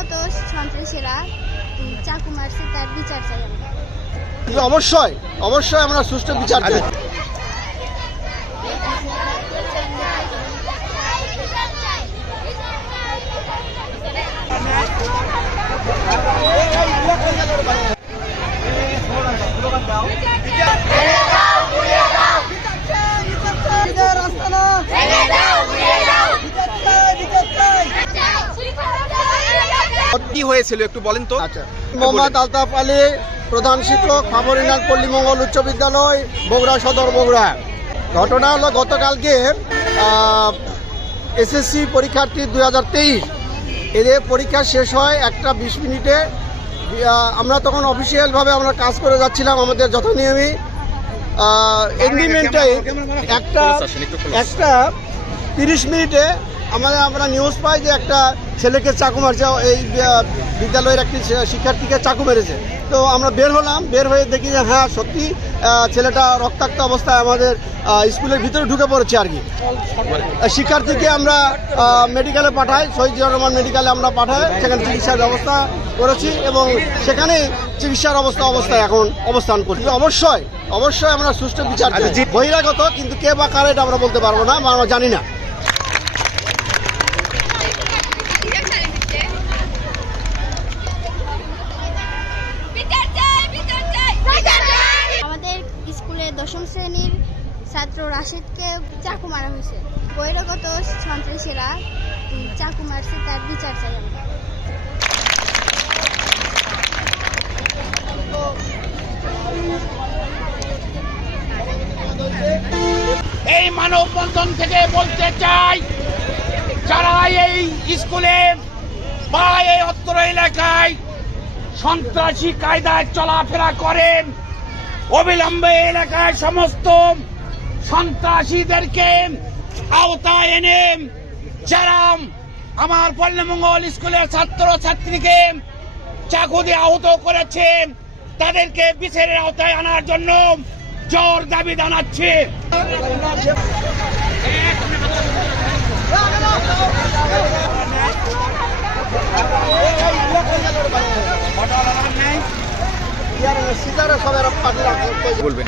বহিরাগত সন্ত্রাসীরা চাকু মারছে, তার বিচার চাই আমরা। অবশ্যই অবশ্যই আমরা সুষ্ঠু বিচার চাই। কি হয়েছিল একটু বলেন তো। আচ্ছা, মোহাম্মদ আলতাফ আলী, প্রধান শিক্ষক, ফাবরিনাথ পল্লীমঙ্গল উচ্চ বিদ্যালয়, বগুড়া সদর, বগুড়া। ঘটনা হলো গতকালকে এসএসসি পরীক্ষার্থী 2023 এদের পরীক্ষা শেষ হয় 1টা 20 মিনিটে। আমরা তখন অফিসিয়ালভাবে আমরা কাজ করে যাচ্ছিলাম আমাদের যথানিয়মে। এগ্রিমেন্টে একটা 30 মিনিটে আমরা নিউজ পাই যে একটা ছেলেকে চাকু মারছে, এই বিদ্যালয়ের একটি শিক্ষার্থীকে চাকু মেরেছে। তো আমরা বের হলাম, বের হয়ে দেখি যে হ্যাঁ সত্যি ছেলেটা রক্তাক্ত অবস্থায় আমাদের স্কুলের ভিতরে ঢুকে পড়েছে আর কি। শিক্ষার্থীকে আমরা মেডিকেলে পাঠাই, শহীদ জিয়াউর রহমান মেডিকেলে আমরা পাঠাই, সেখানে চিকিৎসার ব্যবস্থা করেছি এবং সেখানে চিকিৎসার অবস্থায় এখন অবস্থান করছি। অবশ্যই অবশ্যই আমরা সুষ্ঠু বিচার চাই। বহিরাগত, কিন্তু কে বা কারা এটা আমরা বলতে পারবো না বা আমরা জানি না। আমাদের স্কুলে 10ম শ্রেণীর ছাত্র রাশেদকে চাকু মারা হয়েছে। বহিরাগত সন্ত্রাসীরা চাকু মারছে, তার বিচার চাই আমরা। এই মানববন্ধন থেকে বলতে চাই, যারা এই স্কুলে বা এই অত্র এলাকায় সন্ত্রাসী কায়দায় চলাফেরা করেন, অবিলম্বে এলাকায় সমস্ত সন্ত্রাসীদেরকে আওতায় এনে যারা আমার পল্লীমঙ্গল স্কুলের ছাত্র ছাত্রীকে চাকু দিয়ে আহত করেছে তাদেরকে বিচারের আওতায় আনার জন্য জোর দাবি জানাচ্ছে। বলবেন